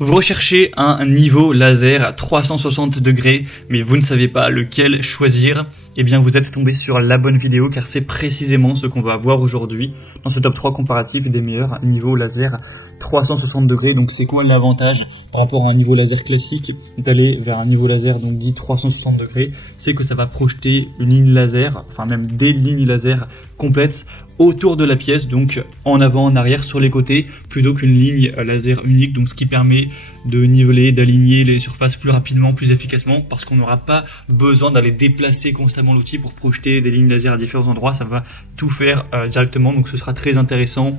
Vous recherchez un niveau laser à 360 degrés, mais vous ne savez pas lequel choisir. Eh bien, vous êtes tombé sur la bonne vidéo, car c'est précisément ce qu'on va voir aujourd'hui dans ce top 3 comparatif des meilleurs niveaux laser 360 degrés. Donc, c'est quoi l'avantage par rapport à un niveau laser classique d'aller vers un niveau laser donc dit 360 degrés? C'est que ça va projeter une ligne laser, enfin même des lignes laser complètes autour de la pièce, donc en avant, en arrière, sur les côtés, plutôt qu'une ligne laser unique. Donc, ce qui permet de niveler, d'aligner les surfaces plus rapidement, plus efficacement, parce qu'on n'aura pas besoin d'aller déplacer constamment l'outil pour projeter des lignes laser à différents endroits. Ça va tout faire directement, donc ce sera très intéressant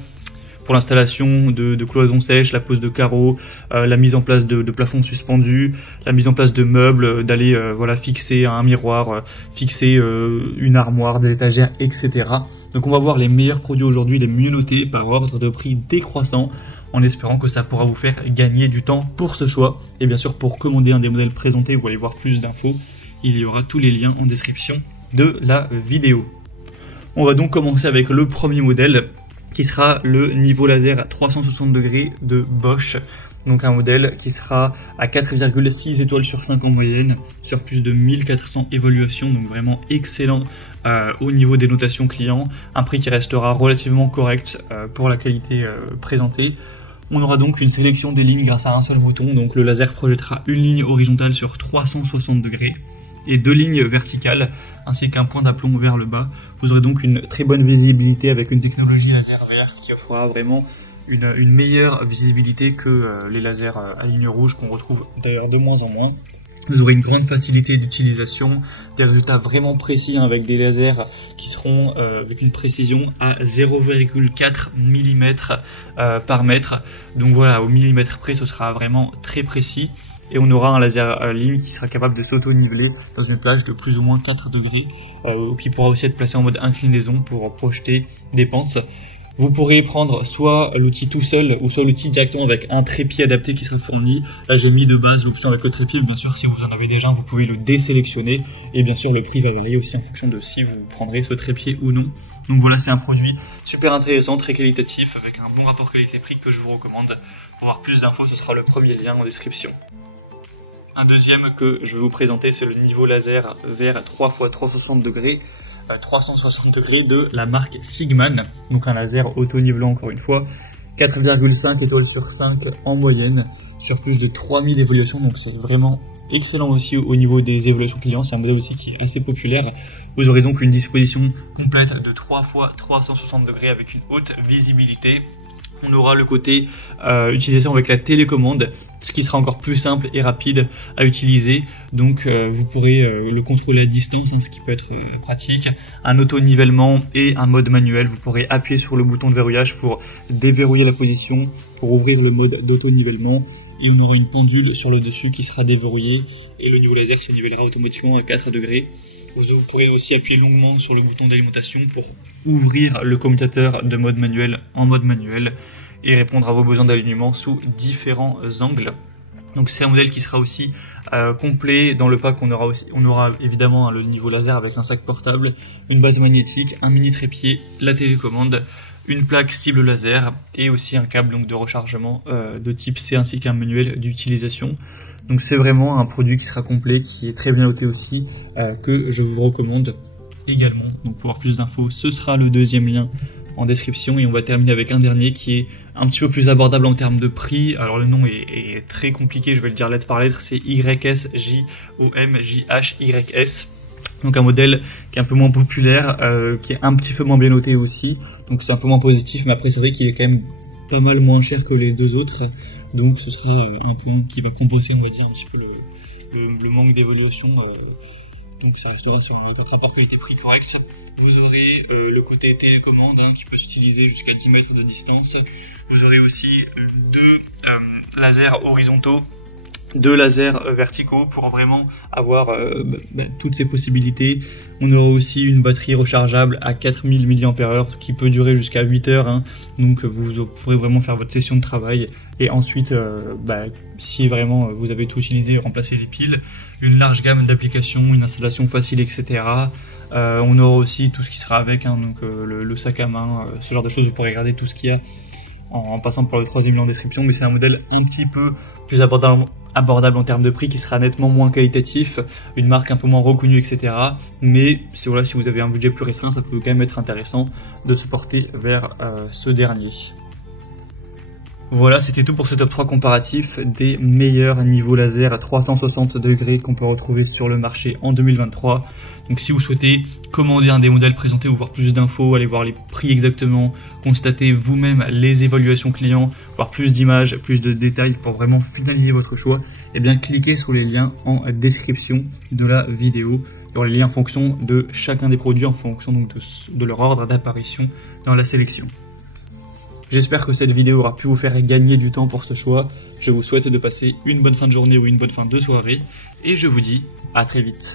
pour l'installation de cloisons sèches, la pose de carreaux, la mise en place de plafonds suspendus, la mise en place de meubles, d'aller voilà, fixer un miroir, fixer une armoire, des étagères, etc. Donc on va voir les meilleurs produits aujourd'hui, les mieux notés par ordre de prix décroissant, en espérant que ça pourra vous faire gagner du temps pour ce choix. Et bien sûr, pour commander un des modèles présentés, vous allez voir plus d'infos, il y aura tous les liens en description de la vidéo. On va donc commencer avec le premier modèle, qui sera le niveau laser à 360 degrés de Bosch. Donc un modèle qui sera à 4,6 étoiles sur 5 en moyenne, sur plus de 1400 évaluations, donc vraiment excellent au niveau des notations clients. Un prix qui restera relativement correct pour la qualité présentée. On aura donc une sélection des lignes grâce à un seul bouton, donc le laser projettera une ligne horizontale sur 360 degrés et deux lignes verticales, ainsi qu'un point d'aplomb vers le bas. Vous aurez donc une très bonne visibilité avec une technologie laser verte qui offrira vraiment une meilleure visibilité que les lasers à ligne rouge qu'on retrouve d'ailleurs de moins en moins. Vous aurez une grande facilité d'utilisation, des résultats vraiment précis avec des lasers qui seront avec une précision à 0,4 mm par mètre. Donc voilà, au millimètre près, ce sera vraiment très précis. Et on aura un laser ligne qui sera capable de s'auto-niveler dans une plage de plus ou moins 4 degrés, qui pourra aussi être placé en mode inclinaison pour projeter des pentes. Vous pourrez prendre soit l'outil tout seul ou soit l'outil directement avec un trépied adapté qui sera fourni. Là, j'ai mis de base l'option avec le trépied. Bien sûr, si vous en avez déjà, vous pouvez le désélectionner. Et bien sûr, le prix va varier aussi en fonction de si vous prendrez ce trépied ou non. Donc voilà, c'est un produit super intéressant, très qualitatif, avec un bon rapport qualité-prix que je vous recommande. Pour avoir plus d'infos, ce sera le premier lien en description. Un deuxième que je vais vous présenter, c'est le niveau laser vers 3x360 degrés. 360 degrés de la marque Sigman, donc un laser auto-nivelant encore une fois, 4,5 étoiles sur 5 en moyenne, sur plus de 3000 évaluations, donc c'est vraiment excellent aussi au niveau des évaluations clients. C'est un modèle aussi qui est assez populaire. Vous aurez donc une disposition complète de 3x360 degrés avec une haute visibilité. On aura le côté utilisation avec la télécommande, ce qui sera encore plus simple et rapide à utiliser. Donc vous pourrez le contrôler à distance, ce qui peut être pratique. Un auto-nivellement et un mode manuel. Vous pourrez appuyer sur le bouton de verrouillage pour déverrouiller la position, pour ouvrir le mode d'auto-nivellement. Et on aura une pendule sur le dessus qui sera déverrouillée et le niveau laser se nivellera automatiquement à 4 degrés. Vous pourrez aussi appuyer longuement sur le bouton d'alimentation pour ouvrir le commutateur de mode manuel en mode manuel et répondre à vos besoins d'alignement sous différents angles. Donc c'est un modèle qui sera aussi complet. Dans le pack, on aura évidemment le niveau laser avec un sac portable, une base magnétique, un mini trépied, la télécommande, une plaque cible laser et aussi un câble donc de rechargement de type C ainsi qu'un manuel d'utilisation. Donc c'est vraiment un produit qui sera complet, qui est très bien noté aussi, que je vous recommande également. Donc pour avoir plus d'infos, ce sera le deuxième lien en description. Et on va terminer avec un dernier qui est un petit peu plus abordable en termes de prix. Alors le nom est très compliqué, je vais le dire lettre par lettre, c'est YSJOMJHYS. Donc un modèle qui est un peu moins populaire, qui est un petit peu moins bien noté aussi. Donc c'est un peu moins positif, mais après c'est vrai qu'il est quand même pas mal moins cher que les deux autres. Donc ce sera un point qui va compenser, on va dire, un petit peu le manque d'évaluation. Donc ça restera sur un rapport qualité-prix correct. Vous aurez le côté télécommande qui peut s'utiliser jusqu'à 10 mètres de distance. Vous aurez aussi deux lasers horizontaux, deux lasers verticaux pour vraiment avoir toutes ces possibilités. On aura aussi une batterie rechargeable à 4000 mAh qui peut durer jusqu'à 8 heures. Donc vous pourrez vraiment faire votre session de travail et ensuite si vraiment vous avez tout utilisé, remplacer les piles. Une large gamme d'applications, une installation facile, etc. On aura aussi tout ce qui sera avec, donc le sac à main, ce genre de choses. Vous pourrez regarder tout ce qu'il y a en passant par le troisième lien en description, mais c'est un modèle un petit peu plus abordable en termes de prix, qui sera nettement moins qualitatif, une marque un peu moins reconnue, etc. Mais si vous avez un budget plus restreint, ça peut quand même être intéressant de se porter vers ce dernier. Voilà, c'était tout pour ce top 3 comparatif des meilleurs niveaux laser à 360 degrés qu'on peut retrouver sur le marché en 2023. Donc si vous souhaitez commander un des modèles présentés ou voir plus d'infos, allez voir les prix exactement, constater vous-même les évaluations clients, voir plus d'images, plus de détails pour vraiment finaliser votre choix, eh bien cliquez sur les liens en description de la vidéo. Il y aura les liens en fonction de chacun des produits, en fonction donc de leur ordre d'apparition dans la sélection. J'espère que cette vidéo aura pu vous faire gagner du temps pour ce choix. Je vous souhaite de passer une bonne fin de journée ou une bonne fin de soirée. Et je vous dis à très vite.